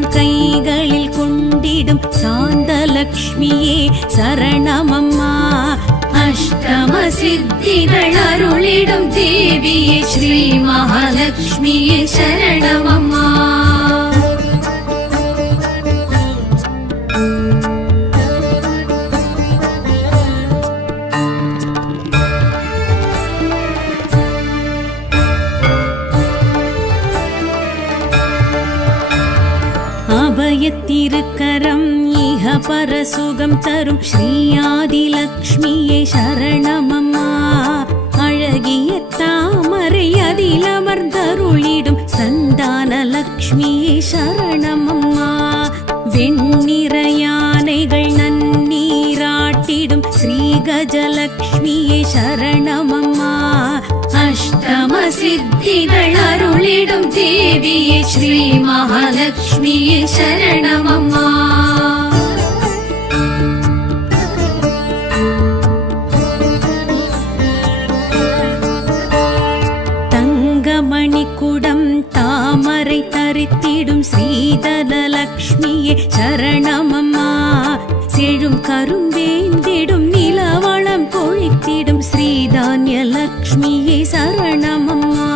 சூலம் கைகளில் கொண்டிடும் சாந்தலக்ஷ்மியே சரணமம்மா. அஷ்டம சித்திகள் அருளிடும் தேவியே ஸ்ரீ மகாலட்சுமியே சரணமம்மா. அபயத்திருக்கரம் இஹ பரசுகம் தரும் ஸ்ரீ ஆதிலக்ஷ்மியே சரணமம்மா. அழகிய தாமரை அதில் அமர்ந்தருளிடும் சந்தான லக்ஷ்மியே சரணமம்மா. வெண்ணிற யானைகள் நன்னீராட்டிடும் ஸ்ரீ கஜலக்ஷ்மியே சரணமம்மா. அஷ்டம சித்திகள் அருளிடும் தேவியே ஸ்ரீ மகாலட்சுமியே சரணமம்மா. தங்கமணி குடம் தாமரை தரித்திடும் ஸ்ரீதலலக்ஷ்மியே சரணமம்மா. செழும் கரும்பேந்திடும் நிலவளம் பொழித்திடும் ஸ்ரீதான்ய லக்ஷ்மியே சரணமம்மா.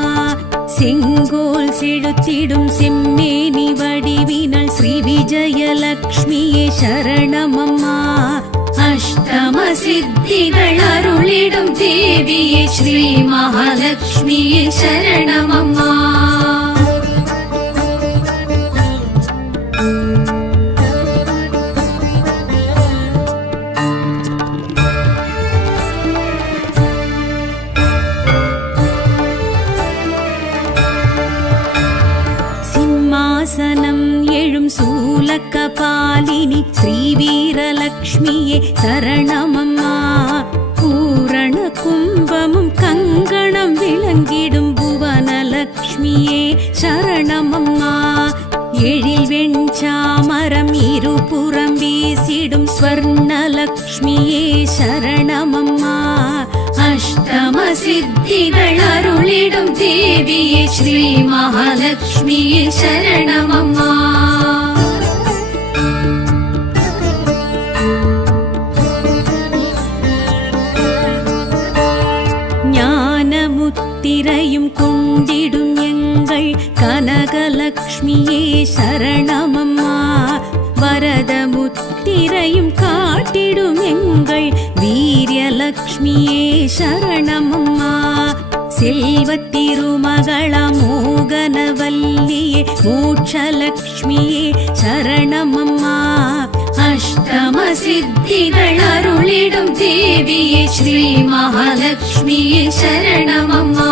செங்கோல் செழுத்திடும் செம்மேனி வடிவினல் ஸ்ரீ விஜயலக்ஷ்மியே சரணமம்மா. அஷ்டம சித்திகள் அருளிடும் தேவியே ஸ்ரீ மகாலட்சுமியே சரணமம்மா. சிம்மாசனம் எழும் சூலக்கபாலினி ஸ்ரீ வீரலக்ஷ்மியே சரணமம்மா. பூரண கும்பமும் கங்கணம் விளங்கிடும் புவனலக்ஷ்மியே சரணமம்மா. எழில் வெண்சாமரம் இருபுறம் வீசிடும் ஸ்வர்ணலக்ஷ்மியே சரணமம்மா. அஷ்டம சித்திகள் அருளிடும் தேவியே ஸ்ரீ மகாலட்சுமியே சரணமம்மா. ஞானமுத்திரையும் கொண்டிடும் எங்கள் கனகலக்ஷ்மியே சரணமம்மா. வரதமுத்திரையும் காட்டிடும் எங்கள் வீரியலக்ஷ்மியே சரணமம்மா. செல்வத்திருமகள மோகனவல்லியே மோட்சலக்ஷ்மியே சரணமம்மா. அஷ்டம சித்திகள் அருளிடும் தேவியே ஸ்ரீ மகாலட்சுமியே சரணமம்மா.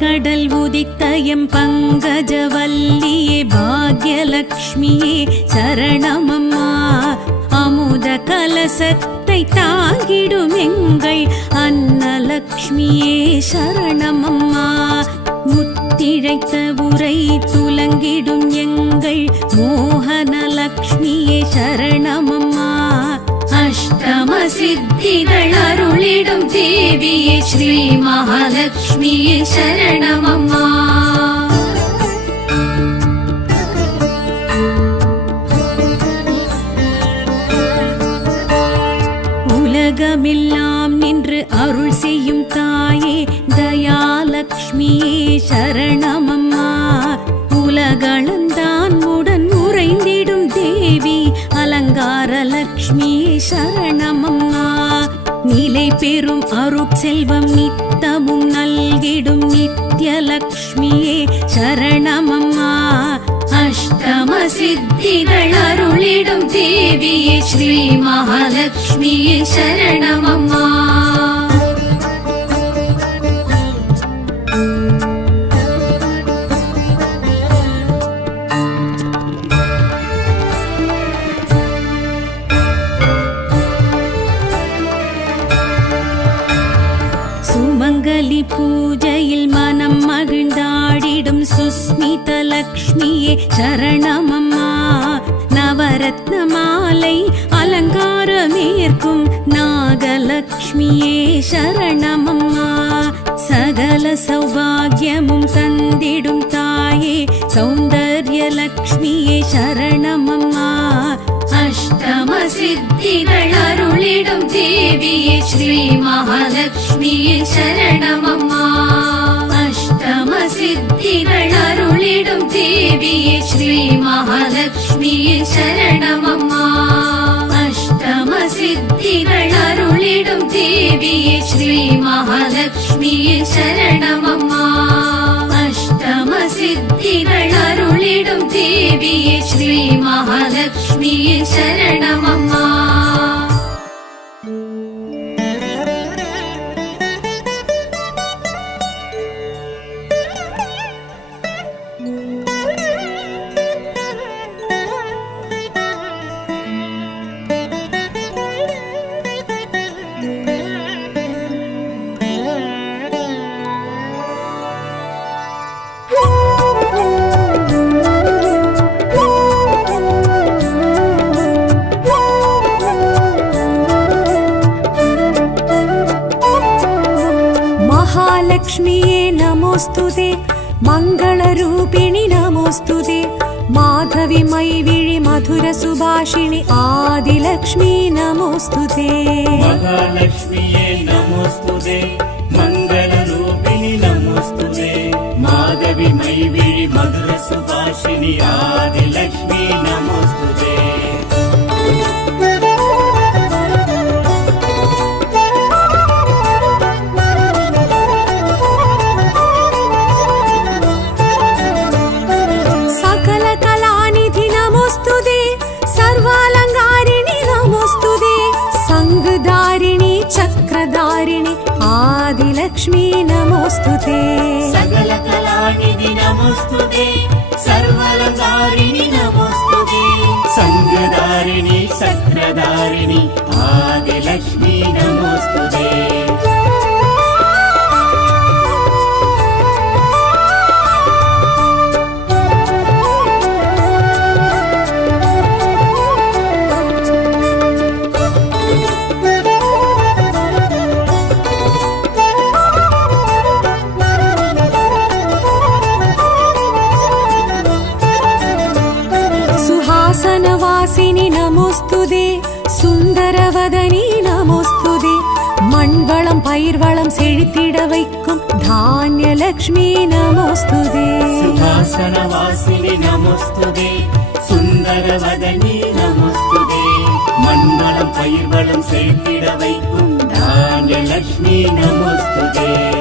கடல் உதித்தயம் பங்கஜவல்லியே பாக்யலக்ஷ்மியே சரணமம்மா. அமுத கலசத்தை தாங்கிடும் எங்கள் அன்னலக்ஷ்மியே சரணமம்மா. முத்திழைத்த உரை துலங்கிடும் எங்கள் மோகனலக்ஷ்மியே சரணமம்மா. அஷ்டம சித்திகள் அருளிடும் தேவியே ஸ்ரீ மகாலட்சுமியே சரணமம்மா. உலகமெல்லாம் நின்று அருள் செய்யும் தாயே தயாலக்ஷ்மியே சரணமம்மா. உலகளந்தான் உடன் உறைந்திடும் தேவி அலங்காரலக்ஷ்மியே சரணமம்மா. நிலை பெறும் அருட்செல்வம் நித்தமும் நல்கிடும் நித்யலக்ஷ்மியே சரணமம்மா. அஷ்டம சித்திகள் அருளிடும் தேவியே ஸ்ரீ மகாலட்சுமியே சரணமம்மா. சுமங்கலி பூஜையில் மனம் மகிழ்ந்தாடிடும் சுஸ்மித லக்ஷ்மி லக்ஷ்மியே சரணமம்மா. நவரத்ன மாலை அலங்காரமேற்கும் நாகலக்ஷ்மியே சரணமம்மா. சகல சௌபாகியமும் தந்திடும் தாயே சௌந்தர்ய லக்ஷ்மியே சரணமம்மா. அஷ்டம சித்திகள் அருளிடும் தேவியே ஸ்ரீ மகாலட்சுமியே சரணமம்மா. அஷ்டம சித்திகள் அருளிடும் தேவியே ஸ்ரீ மகாலட்சுமியே சரணமம்மா. அஷ்டம சித்திகள் அருளிடும் தேவியே ஸ்ரீ மகாலட்சுமியே சரணமம்மா. அஷ்டம சித்திகள் அருளிடும் தேவியே ஸ்ரீ மகாலட்சுமியே சரணமம்மா. महालक्ष्मीये नमोस्तुते, मङ्गलरूपिणि नमोस्तुते, माधवी मैविळि मधुर सुभाषिणि आदिलक्ष्मी नमोस्तुते. महालक्ष्मीये नमोस्तुते, मङ्गलरूपिणि नमोस्तुते, माधवी मैविळि मधुर सुभाषिणि आदिलक्ष्मी नमोस्तुते. चक्रधारिणि आदिलक्ष्मी नमोस्तुते. सकल कलानिधि नमोस्तुते, सर्वालंकारिणि नमोस्तुते, संगधारिणि चक्रधारिणि आदिलक्ष्मी नमोस्तुते. सुहासनवासिनि नमोस्तुते, सुन्दरवदनी नमोस्तुते, मण्वलं पयिर्वलं सेळित्तिड वैक्कुम धान्यलक्ष्मी नमोस्तुते. सुहासनवासिनि नमोस्तुते, सुन्दरवदनी नमोस्तुते, मण्वलं पयिर्वलं सेळित्तिड वैक्कुम धान्यलक्ष्मी नमोस्तुते.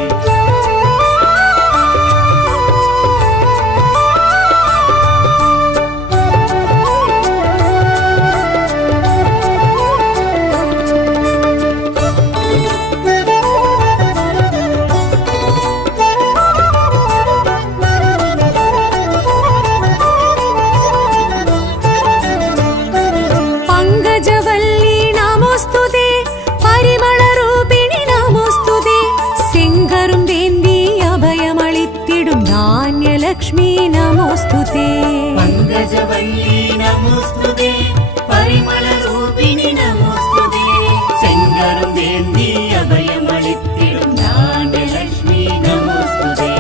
लक्ष्मी नमोस्तुते. पंकजवल्ली नमोस्तुते, परिमलरूपिणि नमोस्तुते, सेंगरुं वेन्दी अभयमळित्तिडुं धान्यलक्ष्मी नमोस्तुते.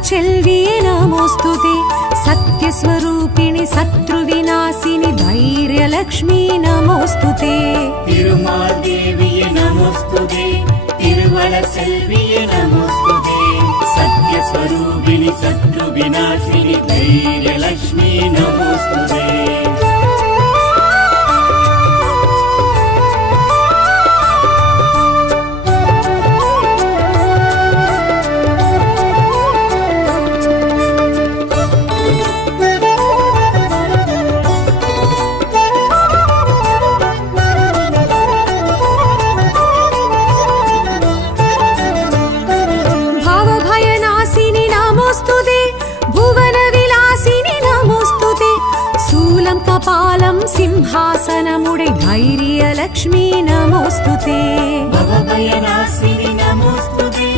செல்வியே நமோஸ்துதே, சத்யஸ்வரூபிணி சத்ருவிநாசினி தைரியலக்ஷ்மி நமோஸ்துதே. திருமால் தேவியே நமோஸ்துதே, திருவளர் செல்வியே நமோஸ்துதே, சத்யஸ்வரூபிணி சத்ருவிநாசினி தைரியலக்ஷ்மி நமோஸ்துதே. सिंहासनमुडै धैर्यलक्ष्मी नमोऽस्तुते भवभयनाशिनि नमोऽस्तुते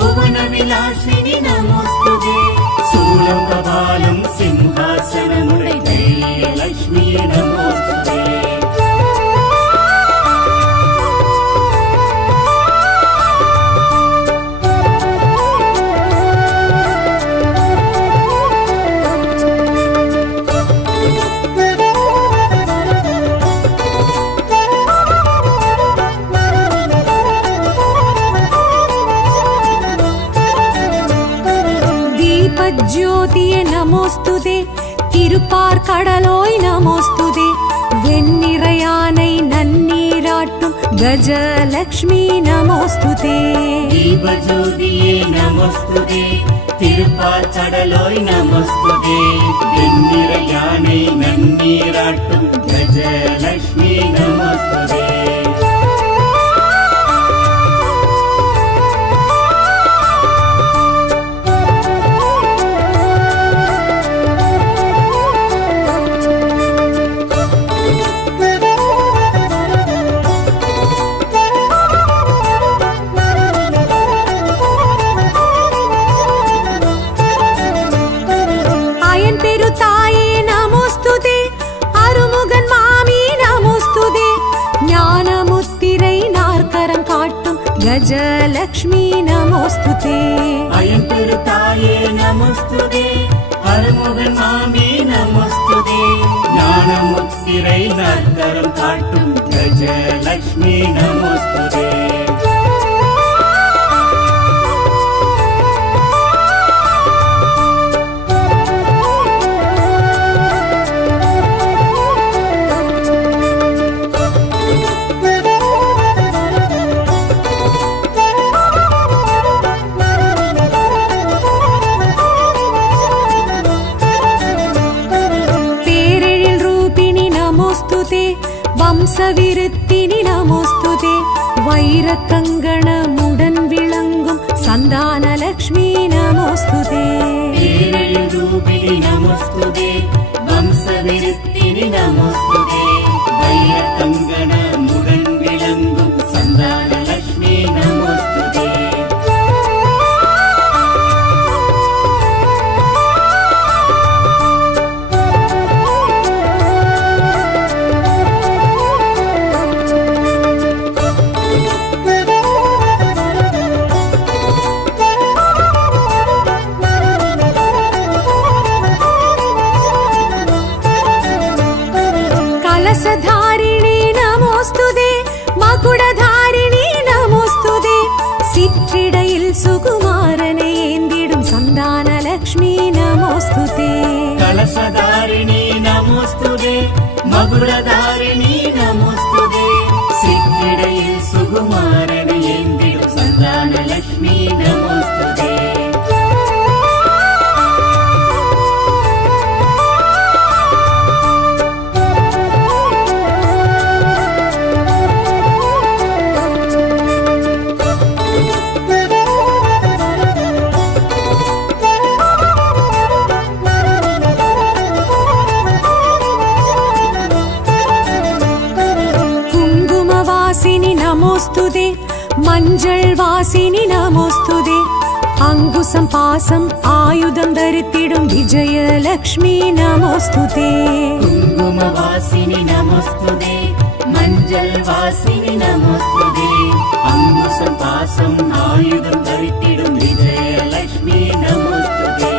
भुवनविलासिनि नमोऽस्तुते शूलकपालं सिंहासनमुडै धैर्यलक्ष्मी नमोऽस्तुते ज्योतिये नमोस्तुते तिरुपार्कடலோய் நமோஸ்துதே வெண்ணிறையானை நன்னீராட்டும் கஜலக்ஷ்மி நமோஸ்துதே தீபஜோதியே நமோஸ்துதே திருப்பார்க்கடலோய் நமோஸ்துதே வெண்ணிறையானை நன்னீராட்டும் கஜலக்ஷ்மி நமோஸ்துதே गजलक्ष्मी नमोस्तुते अयं तिरुताये नमोस्तुते अरुमुगन मामी नमोस्तुते ज्ञानमुत्तिरै नर्करं काट्टुं गजलक्ष्मी नमोस्तुते வம்சவிருத்தினி நமோஸ்துதே வைரக்கங்கணமுடன் விளங்கும் சந்தானலக்ஷ்மி நமோஸ்துதே ரூபிணி நமோஸ்துதே வம்சவிருத்தினி நமோஸ்துதே வைரக்கங்கணமுடன் விளங்கும் சந்தானலக்ஷ்மி நமோஸ்துதே கலசதாரிணி நமோஸ்துதே மகுடதாரிணி நமோஸ்துதே சிற்றிடையில் சுகுமாரனை ஏந்திடும் சந்தானலக்ஷ்மி நமோஸ்துதே கலசதாரிணி நமோஸ்துதே மகுடதாரிணி நமோஸ்துதே சிற்றிடையில் சுகுமாரனை ஏந்திடும் சந்தானலக்ஷ்மி நமோஸ்துதே நமோஸ்துதே மஞ்சள் வாசினி நமோஸ்துதே அங்குசம் பாசம் ஆயுதம் தரித்திடும் விஜயலக்ஷ்மி நமோஸ்துதே குங்கும வாசினி நமோஸ்துதே மஞ்சள் வாசினி நமோஸ்துதே அங்குசம் பாசம் ஆயுதம் தரித்திடும் விஜயலக்ஷ்மி நமோஸ்துதே.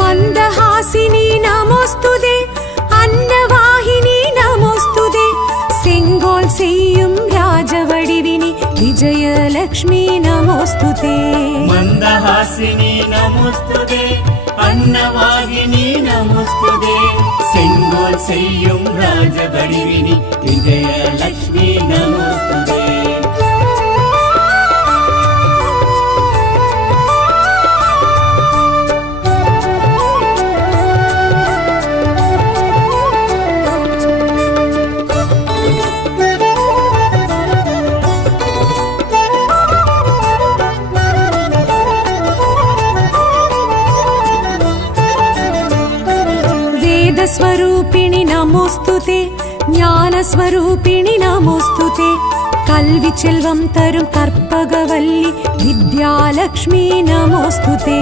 மந்தஹாசினி நமோஸ்துதே அன்னவாகினி நமோஸ்துதே செங்கோல் செய்யும் ராஜவடிவினி விஜயலக்ஷ்மி நமோஸ்துதே மந்தஹாசினி நமோஸ்துதே அன்னவாகினி நமோஸ்துதே செங்கோல் செய்யும் ராஜவடிவினி விஜயலக்ஷ்மி நமோஸ்துதே வேதஸ்வரூபிணி நமோஸ்துதே ஞானஸ்வரூபிணி நமோஸ்துதே கல்வி செல்வம் தரும் கற்பகவல்லி வித்யாலக்ஷ்மி நமோஸ்துதே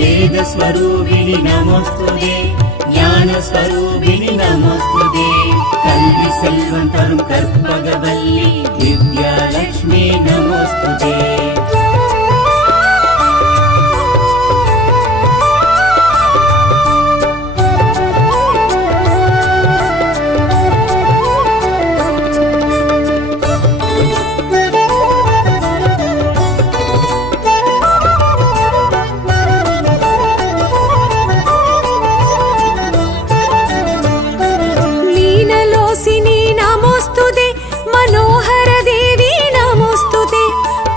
வேதஸ்வரூபிணி நமோஸ்துதே ஞானஸ்வரூபிணி நமோஸ்துதே கல்வி செல்வம் தரும் கற்பகவல்லி வித்யாலக்ஷ்மி நமோஸ்துதே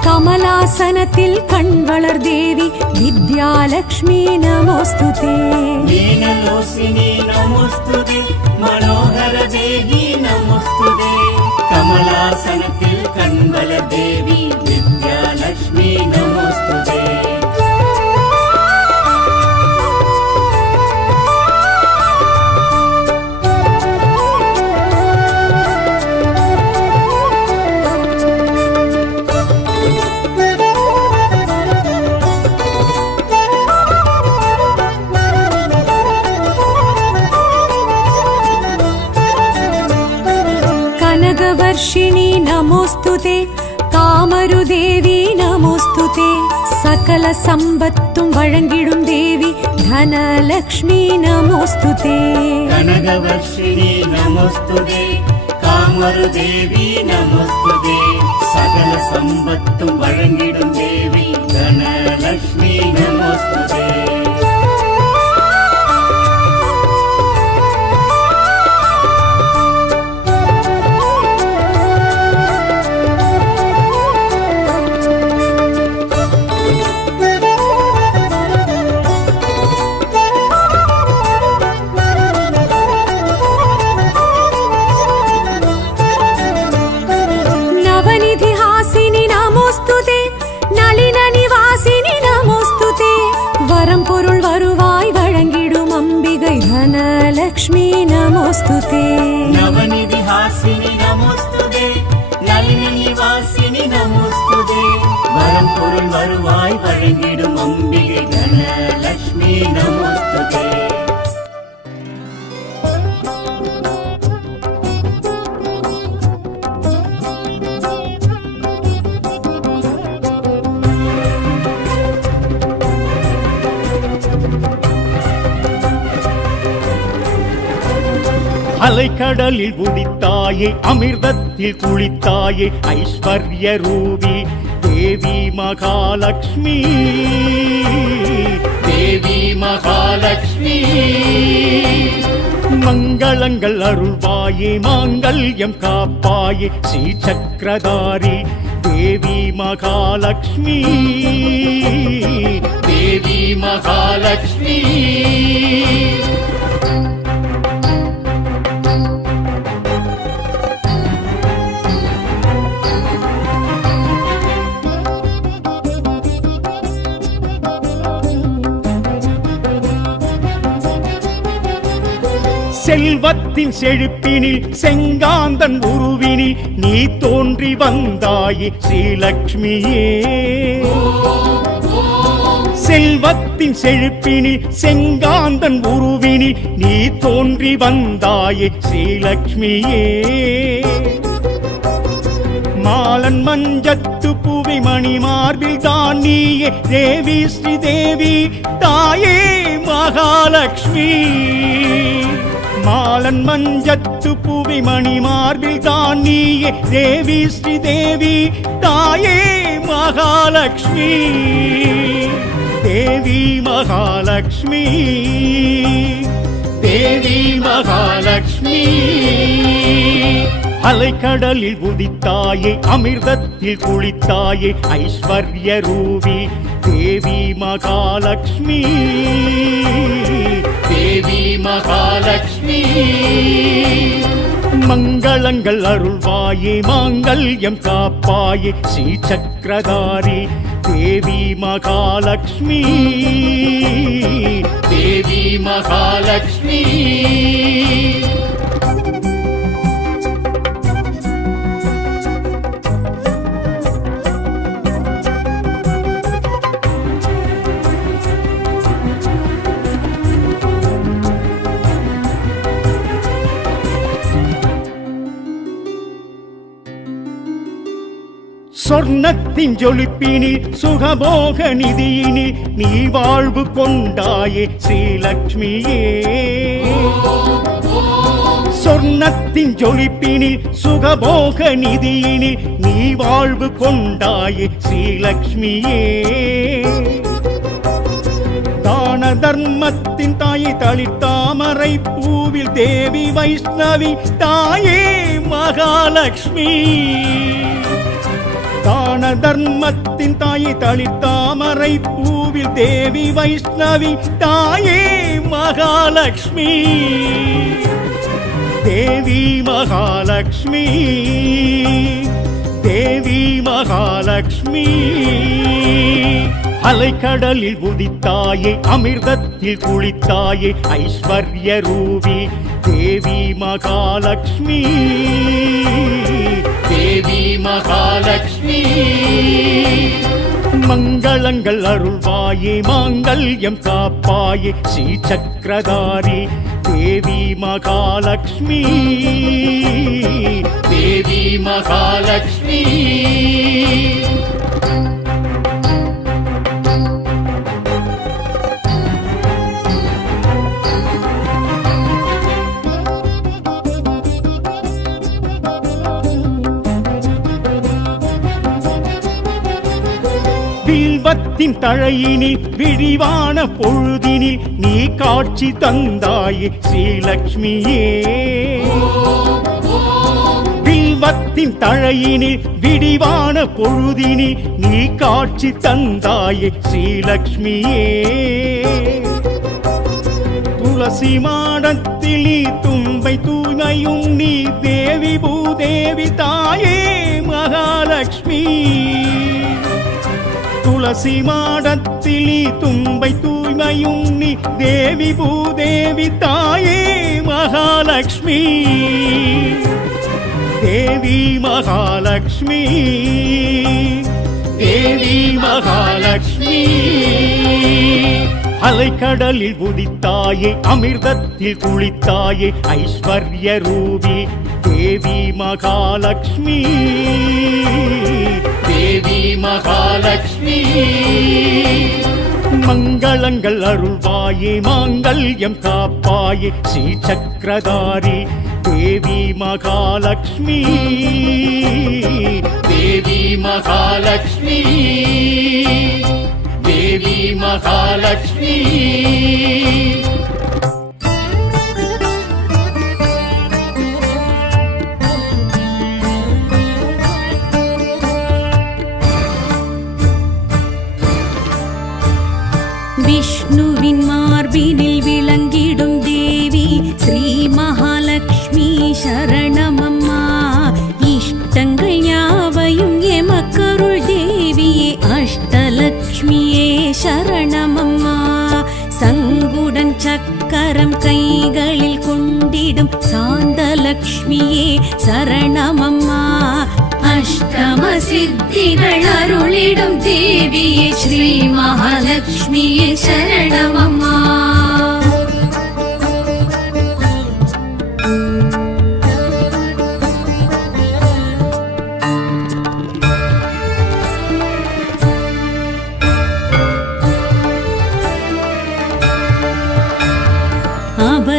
கமலாசனத்தில் கண் வளர் தேவி வித்யாலக்ஷ்மி நமோஸ்துதே लीनलोसिनी नमोस्तुते मनोहर देवी नमोस्तुते कमलासनத்தில் கண்வள தேவி வித்யாலக்ஷ்மி நமோஸ்துதே वर्षिणी नमोस्तुते कामरुदेवी नमोस्तुते सकल संपत्तुम वழங்கிடும் देवी धनलक्ष्मी नमोस्तुते कनकवर्षिणी नमोस्तुते कामरुदेवी नमोस्तुते सकल संपत्तुम वழங்கிடும் देवी धनलक्ष्मी नमोस्तुते लक्ष्मी नमोस्तुते नवनिधि हासिनी नमोस्तुते नलिनी निवासिनी नमोस्तुते वरम பொருள் வருவாய் வழங்கிடும் அம்பிகை தனலக்ஷ்மி நமோஸ்துதே அலைக்கடலில் உதித்தாயே அமிர்தத்தில் குளித்தாயே ஐஸ்வர்ய ரூபி தேவி மகாலட்சுமி தேவி மகாலட்சுமி மங்களங்கள் அருள்வாயே மாங்கல்யம் காப்பாயே ஸ்ரீ சக்கரதாரி தேவி மகாலட்சுமி தேவி மகாலட்சுமி செல்வத்தின் செழிப்பினில் செங்காந்தன் உருவினில் நீ தோன்றி வந்தாயே ஸ்ரீலக்ஷ்மியே செல்வத்தின் செழிப்பினில் செங்காந்தன் உருவினில் நீ தோன்றி வந்தாயே ஸ்ரீலக்ஷ்மியே மாலன் மஞ்சத்து புவி மணி மார்பில் தான் நீயே தேவி ஸ்ரீதேவி தாயே மகாலட்சுமி மாலன் மஞ்சத்து புவி மணி மார்பில் தான் நீயே தேவி ஸ்ரீதேவி தாயே மகாலட்சுமி தேவி மகாலட்சுமி தேவி மகாலட்சுமி அலைக்கடலில் உதித்தாயே அமிர்தத்தில் குளித்தாயே ஐஸ்வர்ய ரூபி தேவி மகாலட்சுமி தேவி மகாலட்சுமி மங்களங்கள் அருள்வாயே மாங்கல்யம் காப்பாயே ஸ்ரீ சக்கரதாரி தேவி மகாலட்சுமி தேவி மகாலட்சுமி சொர்ணத்தின் ஜொலிப்பினில் சுகபோக நிதியினில் நீ வாழ்வு கொண்டாயே ஸ்ரீலக்ஷ்மியே சொர்ணத்தின் ஜொலிப்பினில் சுகபோக நிதியினில் நீ வாழ்வு கொண்டாயே ஸ்ரீலக்ஷ்மியே தான தர்மத்தின் தாயை தளித்தாமரை பூவில் தேவி வைஷ்ணவி தாயே மகாலட்சுமி தான தர்மத்தின் தாயை தளித்தாமரை பூவில் தேவி வைஷ்ணவி தாயே மகாலட்சுமி தேவி மகாலட்சுமி தேவி மகாலட்சுமி அலைக்கடலில் உதித்தாயே அமிர்தத்தில் குளித்தாயே ஐஸ்வர்ய ரூபி தேவி மகாலட்சுமி தேவி மகாலட்சுமி மங்களங்கள் அருள்வாயே மாங்கல்யம் காப்பாயே ஸ்ரீ சக்கரதாரி தேவி மகாலட்சுமி தேவி மகாலட்சுமி வில்வத்தின் தழையினில் விரிவான பொழுதினில் நீ காட்சி தந்தாயே ஸ்ரீலக்ஷ்மியே வில்வத்தின் தழையினில் விரிவான பொழுதினில் நீ காட்சி தந்தாயே ஸ்ரீலக்ஷ்மியே துளசி மாடத்தில் நீ தும்பை தூய்மையும் நீ தேவி பூதேவி தாயே மகாலட்சுமி துளசி மாடத்தில் நீ தும்பை தூய்மையும் நீ தேவி பூதேவி தாயே மகாலட்சுமி தேவி மகாலட்சுமி தேவி மகாலட்சுமி அலைக்கடலில் உதித்தாயே அமிர்தத்தில் குளித்தாயே ஐஸ்வர்ய ரூபி தேவி மகாலட்சுமி தேவி மகாலட்சுமி மங்களங்கள் அருள்வாயே மாங்கல்யம் காப்பாயே ஸ்ரீ சக்கரதாரி தேவி மகாலட்சுமி தேவி மகாலட்சுமி தேவி மகாலட்சுமி விஷ்ணுவின் மார்பினில் விளங்கிடும் தேவி ஸ்ரீ மகாலட்சுமி சரணமம்மா இஷ்டங்கள் யாவையும் எமக்கருள் தேவியே அஷ்டலக்ஷ்மியே சரணமம்மா சங்குடன் சக்கரம் கைகளில் கொண்டிடும் சாந்தலக்ஷ்மியே சரணமம்மா அஷ்டம சித்திகள் அருளிடும் தேவியே ஸ்ரீ மகாலட்சுமியே சரணமம்மா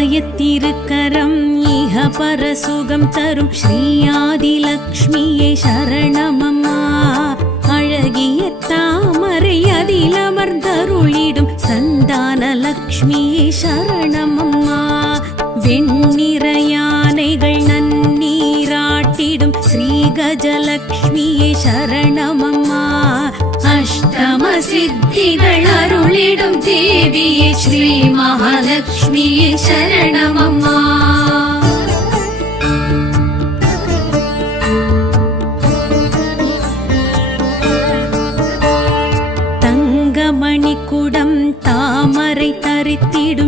அபயத்திருக்கரம் இஹ பரசுகம் தரும் ஸ்ரீ ஆதிலக்ஷ்மியே சரணமம்மா அழகிய தாமரை அதில் அமர்ந்தருளிடும் சந்தான லக்ஷ்மியே சரணமம்மா வெண்ணிற யானைகள் நன்னீராட்டிடும் ஸ்ரீ கஜலக்ஷ்மியே சரணமம்மா அஷ்டம சித்திகள் அருளிடும் தேவியே ஸ்ரீ மகாலட்சுமியே சரணமம்மா தங்கமணி குடம் தாமரை தரித்திடும்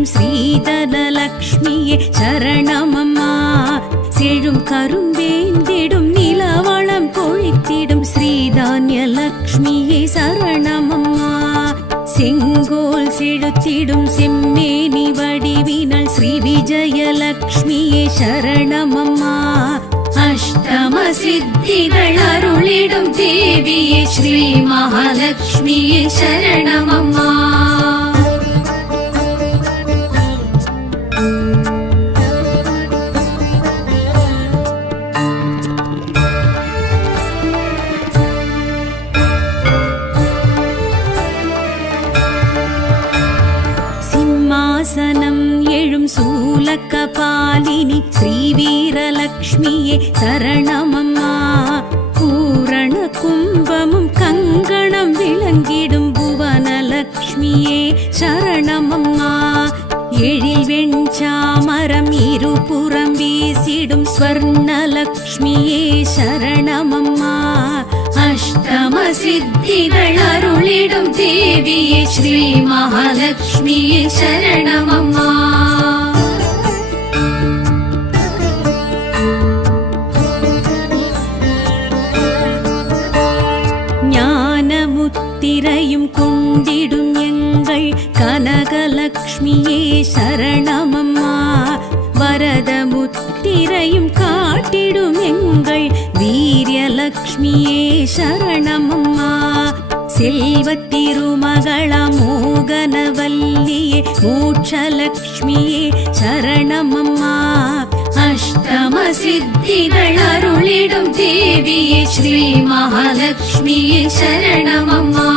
செங்கோல் செழுத்திடும் செம்மேனி வடிவினள் ஸ்ரீ விஜயலக்ஷ்மியே சரணமம்மா அஷ்டம சித்திகள் அருளிடும் தேவியே ஸ்ரீ மகாலட்சுமியே சரணமம்மா சிம்மாசனம் எழும் சூலக்கபாலினி ஸ்ரீ வீரலக்ஷ்மியே சரணமம்மா பூரண கும்பமும் கங்கணம் விளங்கிடும் புவனலக்ஷ்மியே சரணமம்மா எழில் வெண்சாமரம் இருபுறம் வீசிடும் ஸ்வர்ணலக்ஷ்மியே சரணமம்மா அஷ்டம சித்திகள் அருளிடும் தேவியே ஸ்ரீ மகாலட்சுமியே சரணமம்மா ஞானமுத்திரையும் கொண்டிடும் எங்கள் கனகலக்ஷ்மியே சரணமம்மா வரதமுத்திரையும் காட்டிடும் எங்கள் வீரியலக்ஷ்மியே சரணமம்மா செல்வத்திருமகளம் மோகனவல்லியே மோட்சலக்ஷ்மியே சரணமம்மா அஷ்டம சித்திகள் அருளிடும் தேவியே ஸ்ரீ மகாலட்சுமியே சரணமம்மா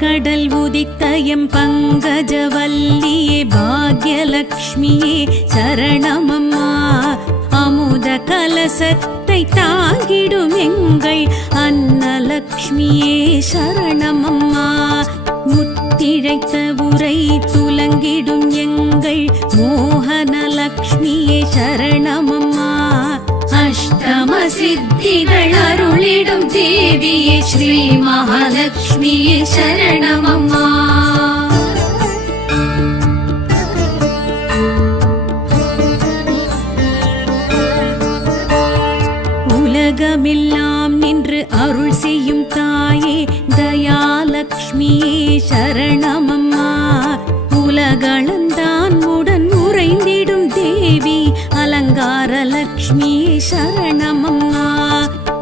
கடல் உதித்தயம் பங்கஜவல்லியே பாக்யலக்ஷ்மியே சரணமம்மா அமுத கலசத்தை தாங்கிடும் எங்கள் அன்னலக்ஷ்மியே சரணமம்மா முத்திழைத்த உரை துலங்கிடும் எங்கள் மோகனலக்ஷ்மியே சரணமம்மா அஷ்டம சித்திகள் அருளிடும் தேவியே ஸ்ரீ மகாலட்சுமியே சரணமம்மா உலகமெல்லாம் நின்று அருள் செய்யும் தாயே தயாலக்ஷ்மியே சரணமம்மா உலகளந்தான் உடன் உறைந்திடும் தேவி அலங்காரலக்ஷ்மியே சரணமம்மா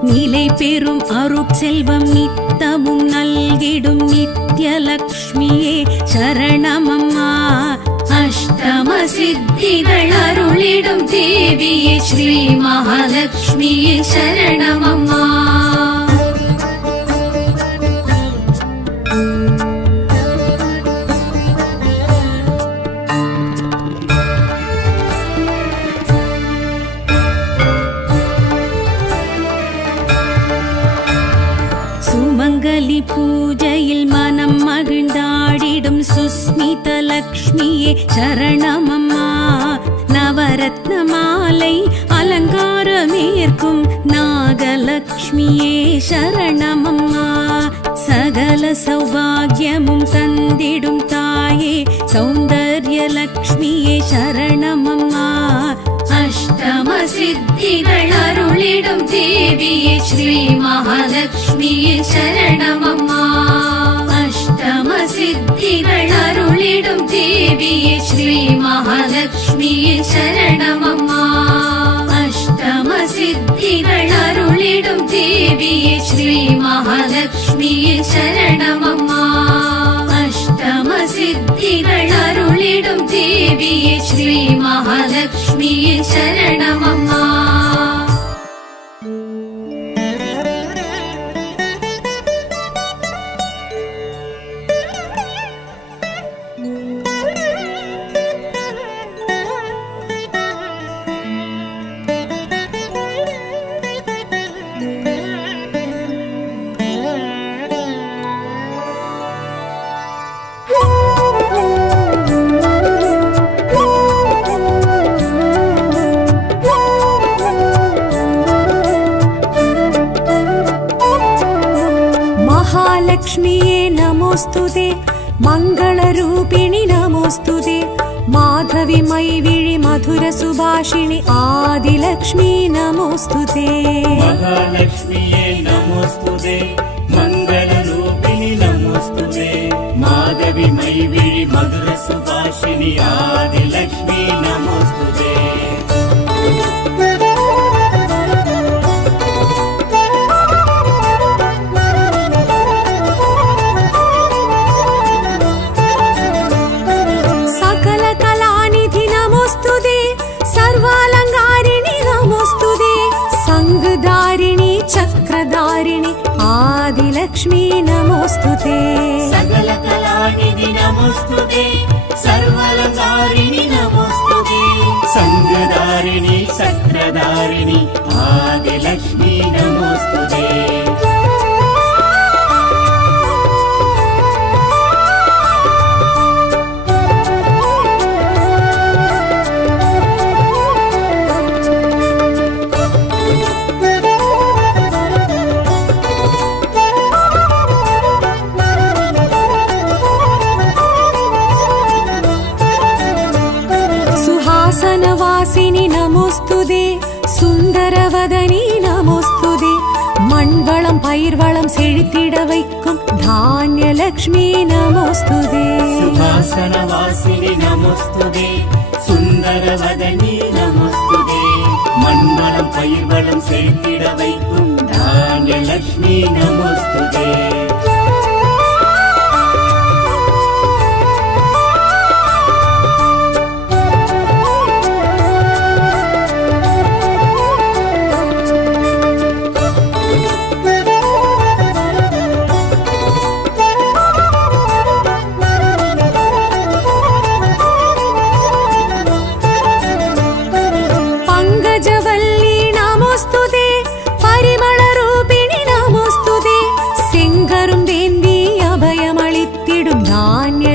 நிலை பெறும் அருட்செல்வம் நித்தமும் நல்கிடும் நித்யலக்ஷ்மியே சரணமம்மா அஷ்டம சித்திகள் அருளிடும் தேவியே ஸ்ரீ மகாலட்சுமியே சரணமம்மா சுமங்கலி பூஜையில் மனம் மகிழ்ந்தாடிடும் சுஸ்மித லக்ஷ்மியே சரணமம்மா நவரத்ன மாலை அலங்காரமேற்கும் நாகலக்ஷ்மியே சரணமம்மா சகல சௌபாகியமும் தந்திடும் தாயே சௌந்தர்யலக்ஷ்மியே சரணமம்மா அஷ்டம சித்திகள் அருளிடும் தேவியே ஸ்ரீ மகாலட்சுமியே சரணமம்மா அஷ்டம சித்திகள் அருளிடும் தேவியே ஸ்ரீ மகாலட்சுமியே சரணமம்மா அஷ்டம சித்திகள் அருளிடும் தேவியே ஸ்ரீ மகாலட்சுமியே சரணமம்மா அஷ்டம சித்திகள் அருளிடும் தேவியே ஸ்ரீ மகாலட்சுமியே சரணமம்மா महालक्ष्म्ये नमोस्तुते मङ्गलरूपिणि नमोस्तुते माधवी मैविळि मधुरसुभाषिणि आदिलक्ष्मी नमोस्तुते महालक्ष्म्ये नमोस्तुते मङ्गलरूपिणि नमोस्तुते माधवी मैविळि मधुरसुभाषिणि आदिलक्ष्मी नमोस्तुते चक्रधारिणि आदिलक्ष्मी नमोस्तुते सकलकलानिधि नमोस्तुते सर्वालङ्कारिणि नमोस्तुते संगधारिणि चक्रधारिणि आदिलक्ष्मी नमोस्तुते वासिनि नमोस्तुते सुन्दरवदनी नमोस्तुते मण्वलं पयिर्वलं सेळित्तिड वैक्कुम धान्यलक्ष्मी नमोस्तुते सुहासनवासिनि नमोस्तुते सुन्दरवदनी नमोस्तुते मण्वलं पयिर्वलं सेळित्तिड वैक्कुम धान्यलक्ष्मी नमोस्तुते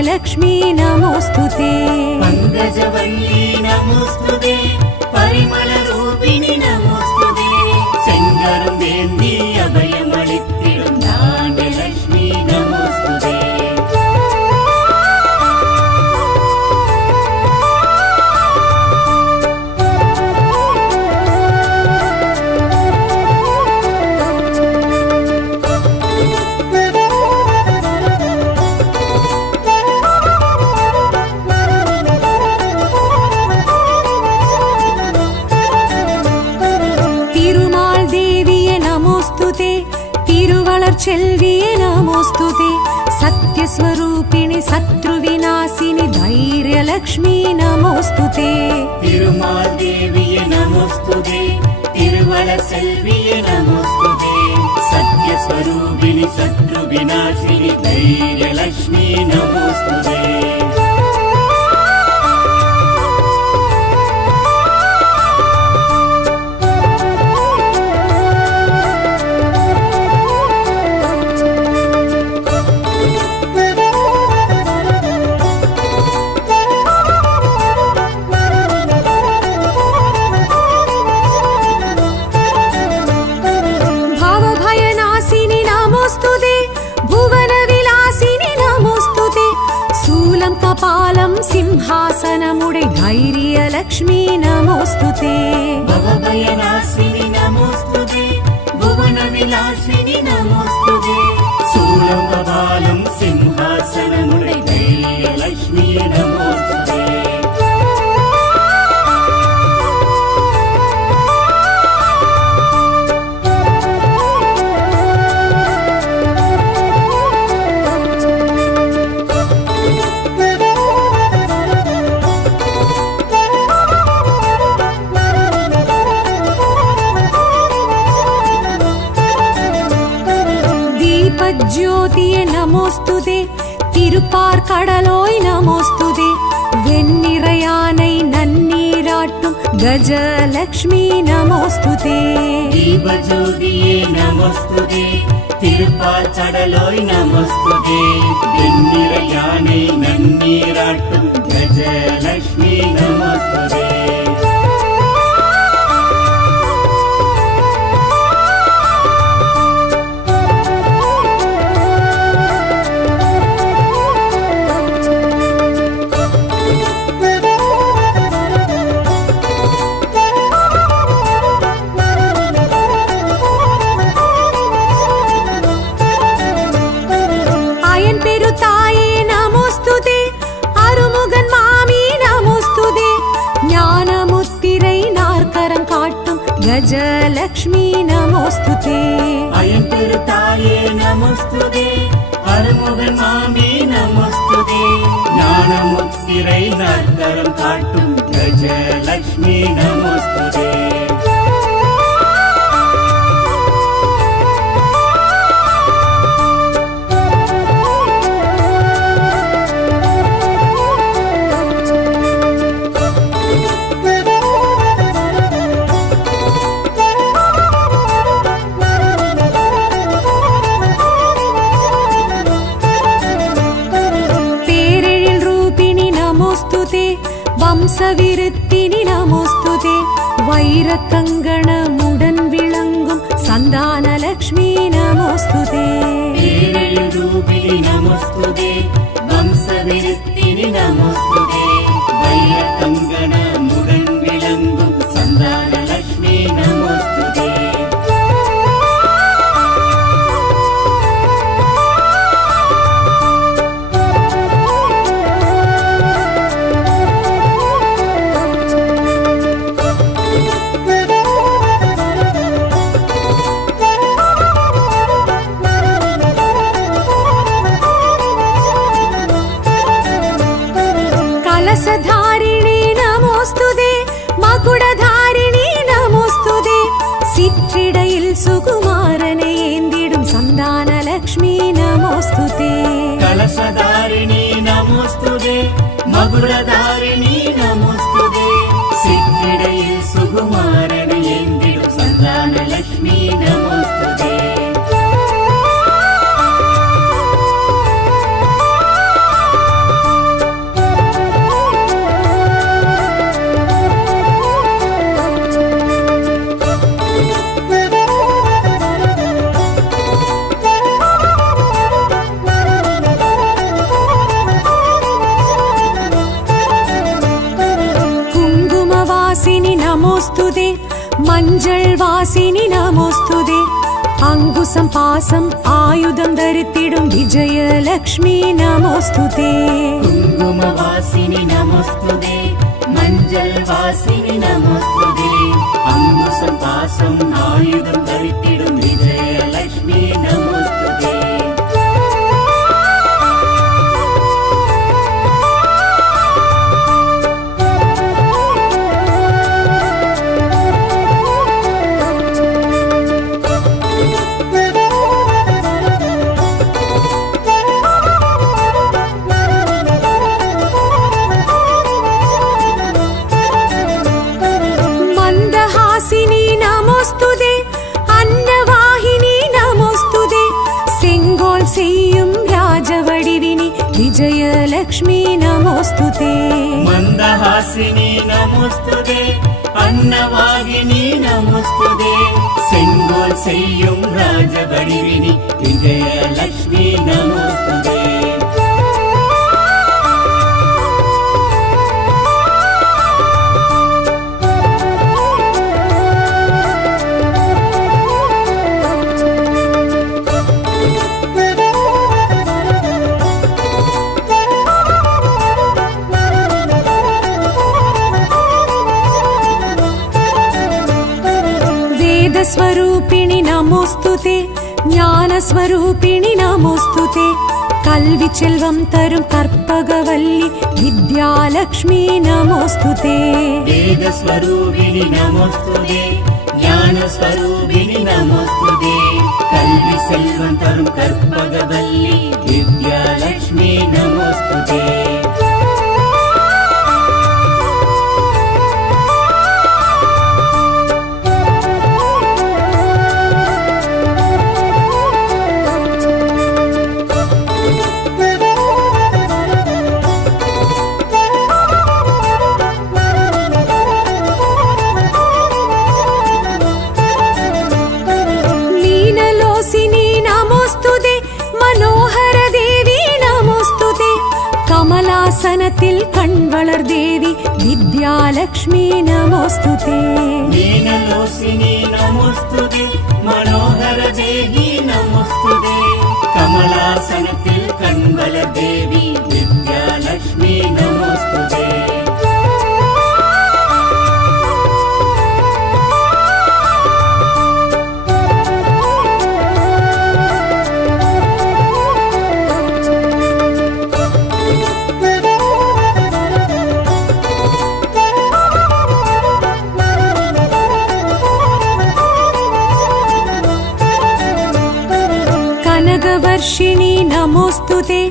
लक्ष्मी नमोस्तुते पङ्कजवल्ली नमोस्तुते परिमलरूपिणि नमोस्तुते सेङ्गरुमेन्दी अभयमळित्तिडुम धान्यलक्ष्मी नमोस्तुते செல்வியே நமோஸ்துதே சத்யஸ்வரூபிணி சத்ருவிநாசினி தைரியலக்ஷ்மி நமோஸ்துதே திருமால் தேவியே நமோஸ்துதே திருவள செல்வியே நமோஸ்துதே சத்யஸ்வரூபிணி சத்ருவிநாசினி தைரியலக்ஷ்மி நமோஸ்துதே कपालं सिंहासनमुडै धैर्यलक्ष्मी नमोस्तुते भवभयनाशिनि नमोस्तुते भुवनविलासिनि नमोस्तुते शूलं कपालं सिंहासनमुडै धैर्यलक्ष्मी नमोस्तुते ज्योतिये नमोस्तुते तिरुपार्कடலோய் நமோஸ்துதே வெண்ணிறையானை நன்னீராட்டும் கஜலக்ஷ்மி நமோஸ்துதே தீபஜோதியே நமோஸ்துதே திருப்பார்க்கடலோய் நமோஸ்துதே வெண்ணிறையானை நன்னீராட்டும் கஜலக்ஷ்மி நமோஸ்துதே गजलक्ष्मी नमोऽस्तुते अयंतिरुताये नमोस्तुते अरुमुगन मामी नमोस्तुते ஞானமுத்திரை நற்கரம் காட்டும் கஜலக்ஷ்மி நமோஸ்துதே வம்சவிருத்தினி நமோஸ்துதே வைரக்கங்கணமுடன் விளங்கும் சந்தானலக்ஷ்மி நமோஸ்துதே பேரழில் ரூபிணி நமோஸ்துதே வம்சவிருத்தினி நமோஸ்துதே வைரக்கங்கணமுடன் விளங்கும் சந்தானலக்ஷ்மி நமோஸ்துதே கலசதாரிணி நமோஸ்துதே மகுடதாரிணி நமோஸ்துதே சிற்றிடையில் சுகுமாரனை ஏந்திடும் சந்தானலக்ஷ்மி நமோஸ்துதே கலசதாரிணி நமோஸ்துதே மகுடதாரிணி நமோஸ்துதே சிற்றிடையில் சுகுமாரனை ஏந்திடும் சந்தானலக்ஷ்மி நமோஸ்துதே நமோஸ்துதே மஞ்சள் வாசினி நமோஸ்துதே அங்குசம் பாசம் ஆயுதம் தரித்திடும் விஜயலக்ஷ்மி நமோஸ்துதே குங்கும வாசினி நமோஸ்துதே மஞ்சள் வாசினி நமோஸ்துதே அங்குசம் பாசம் ஆயுதம் தரித்திடும் விஜயலக்ஷ்மி நமோஸ்துதே செய்யும் ராஜவடிவினி விஜயலக்ஷ்மி நமோஸ்துதே மந்தஹாசினி நமோஸ்துதே அன்னவாகினி நமோஸ்துதே செங்கோல் செய்யும் ராஜவடிவினி விஜயலக்ஷ்மி நமோஸ்துதே ஸ்வரூபிணி நமோஸ்துதே ஞான ஸ்வரூபிணி நமோஸ்துதே கல்வி செல்வம் தரும் கற்பகவல்லி வித்யாலக்ஷ்மி நமோஸ்துதே வேத ஸ்வரூபிணி நமோஸ்துதே ஞான ஸ்வரூபிணி நமோஸ்துதே கல்வி செல்வம் தரும் கற்பகவல்லி வித்யாலக்ஷ்மி நமோஸ்துதே கமலாசனத்தில் கண் வளர் தேவி வித்யாலக்ஷ்மி நமோஸ்துதே மீனலோசினி நமோஸ்துதே மனோகர தேவி நமோஸ்துதே கமலாசனத்தில் கண் வளர் தேவி வித்யாலக்ஷ்மி நமோஸ்துதே கனகவர்ஷிணி நமோஸ்துதே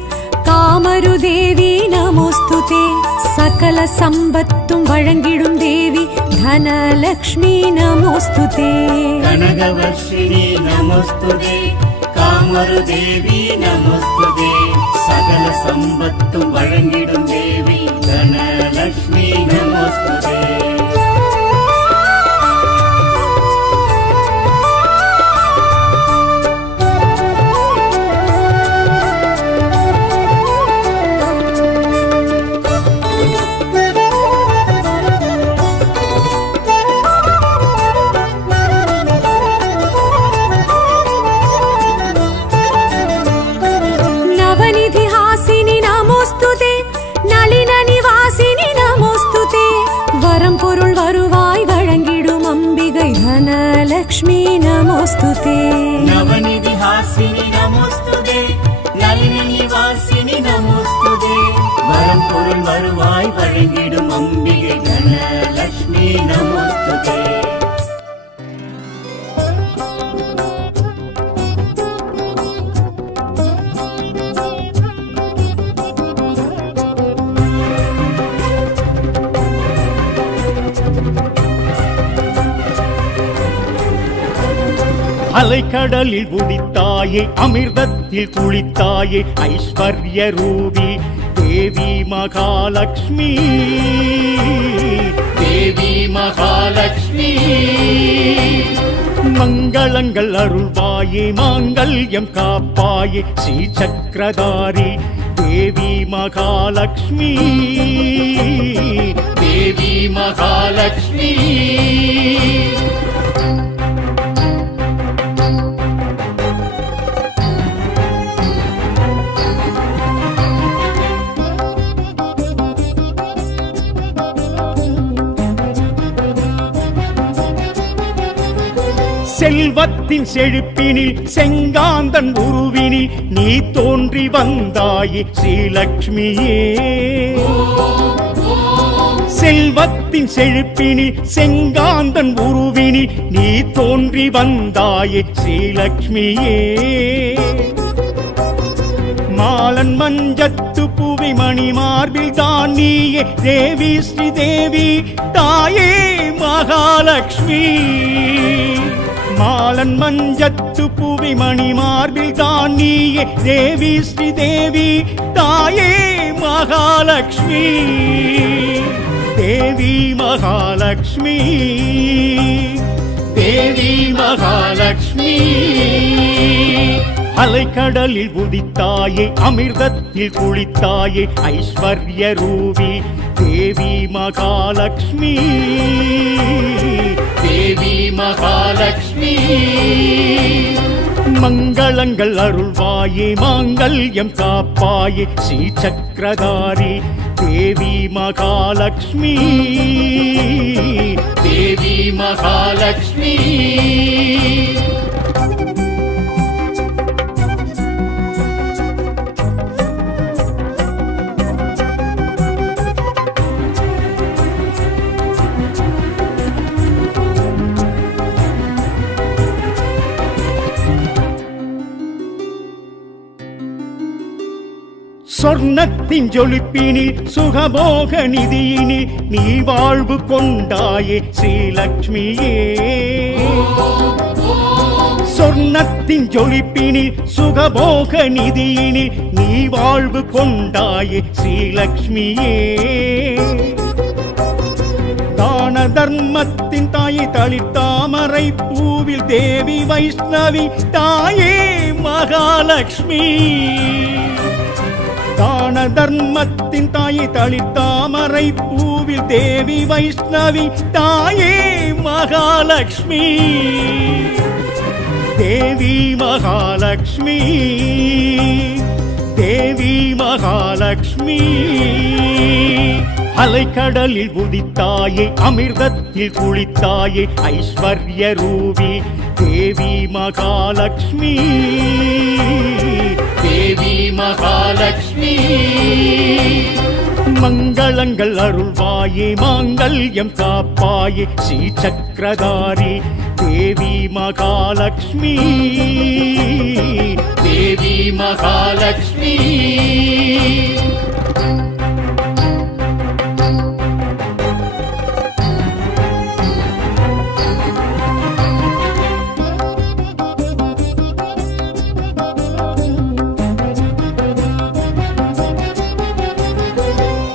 காமருதேவி நமோஸ்துதே சகல சம்பத்தும் வழங்கிடும் தேவி தனலக்ஷ்மி நமோஸ்துதே கனகவர்ஷிணி நமோஸ்துதே காமருதேவி நமோஸ்துதே சகல சம்பத்தும் வழங்கிடும் தேவி தனலக்ஷ்மி நமோஸ்துதே நவநிதிஹாசினி நமோஸ்துதே நளின நிவாசினி நமோஸ்துதே வரம் பொருள் வருவாய் வழங்கிடும் அம்பிகை தனலக்ஷ்மி நமோஸ்துதே நவநிதிஹாசினி நமோஸ்துதே நளின நிவாசினி நமோஸ்துதே வரம் பொருள் வருவாய் வழங்கிடும் அம்பிகை தனலக்ஷ்மி நமோஸ்துதே அலைக்கடலில் உதித்தாயே அமிர்தத்தில் குளித்தாயே ஐஸ்வர்ய ரூபி தேவி மகாலட்சுமி தேவி மகாலட்சுமி மங்களங்கள் அருள்வாயே மாங்கல்யம் காப்பாயே ஸ்ரீ சக்கரதாரி தேவி மகாலட்சுமி தேவி மகாலட்சுமி செல்வத்தின் செழிப்பினில் செங்காந்தன் உருவினில் நீ தோன்றி வந்தாயே ஸ்ரீலக்ஷ்மியே செல்வத்தின் செழிப்பினில் செங்காந்தன் உருவினில் நீ தோன்றி வந்தாயே ஸ்ரீலக்ஷ்மியே மாலன் மஞ்சத்து புவி மணி மார்பில் தான் நீயே தேவி ஸ்ரீதேவி தாயே மகாலட்சுமி மாலன் மஞ்சத்து புவி மணி மார்பில் தான் நீயே தேவி ஸ்ரீதேவி தாயே மகாலட்சுமி தேவி மகாலட்சுமி தேவி மகாலட்சுமி அலைக்கடலில் உதித்தாயே அமிர்தத்தில் குளித்தாயே ஐஸ்வர்ய ரூபி தேவி மகாலட்சுமி தேவி மகாலட்சுமி மங்களங்கள் அருள்வாயே மாங்கல்யம் காப்பாயே ஸ்ரீ சக்கரதாரி தேவி மகாலட்சுமி தேவி மகாலட்சுமி சொர்ணத்தின் ஜொலிப்பினில் சுகபோக நிதியினில் நீ வாழ்வு கொண்டாயே ஸ்ரீலக்ஷ்மியே சொர்ணத்தின் ஜொலிப்பினில் சுகபோக நிதியினில் நீ வாழ்வு கொண்டாயே ஸ்ரீலக்ஷ்மியே தான தர்மத்தின் தாயை தளிர்த்தாமரை பூவில் தேவி வைஷ்ணவி தாயே மகாலட்சுமி தான தர்மத்தின் தாயை தளிர்த்தாமரை பூவில் தேவி வைஷ்ணவி தாயே மகாலட்சுமி தேவி மகாலட்சுமி தேவி மகாலட்சுமி அலைக்கடலில் உதித்தாயே அமிர்தத்தில் குளித்தாயே ஐஸ்வர்ய ரூபி தேவி மகாலட்சுமி தேவி மகாலட்சுமி மங்களங்கள் அருள்வாயே மாங்கல்யம் காப்பாயே ஸ்ரீ சக்கரதாரி தேவி தேவி மகாலட்சுமி தேவி மகாலட்சுமி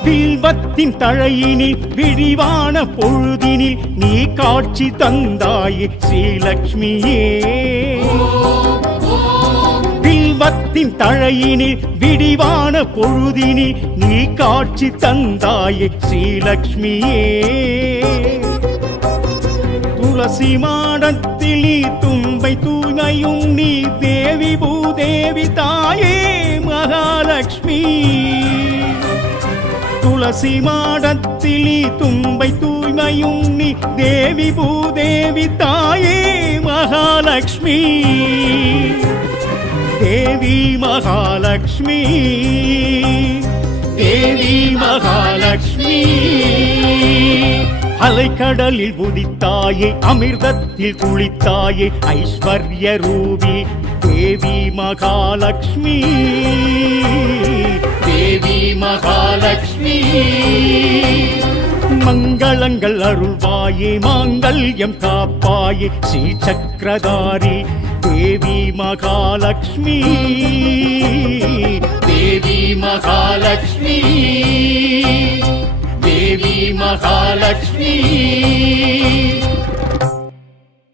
வில்வத்தின் தழையினில் விரிவான பொழுதினில் நீ காட்சி தந்தாயே ஸ்ரீலக்ஷ்மியே வில்வத்தின் தழையினில் விரிவான பொழுதினில் நீ காட்சி தந்தாயே ஸ்ரீலக்ஷ்மியே துளசி மாடத்தில் நீ தும்பை தூய்மையும் நீ தேவி பூதேவி தாயே மகாலட்சுமி துளசி மாடத்தில் நீ தும்பை தூய்மையும் நீ தேவி பூதேவி தாயே மகாலட்சுமி தேவி மகாலட்சுமி தேவி மகாலட்சுமி அலைக்கடலில் உதித்தாயே அமிர்தத்தில் குளித்தாயே ஐஸ்வர்ய ரூபி தேவி மகாலட்சுமி தேவி மகாலட்சுமி மங்களங்கள் அருள்வாயே மாங்கல்யம் காப்பாயே ஸ்ரீ சக்கரதாரி தேவி மகாலட்சுமி தேவி மகாலட்சுமி தேவி மகாலட்சுமி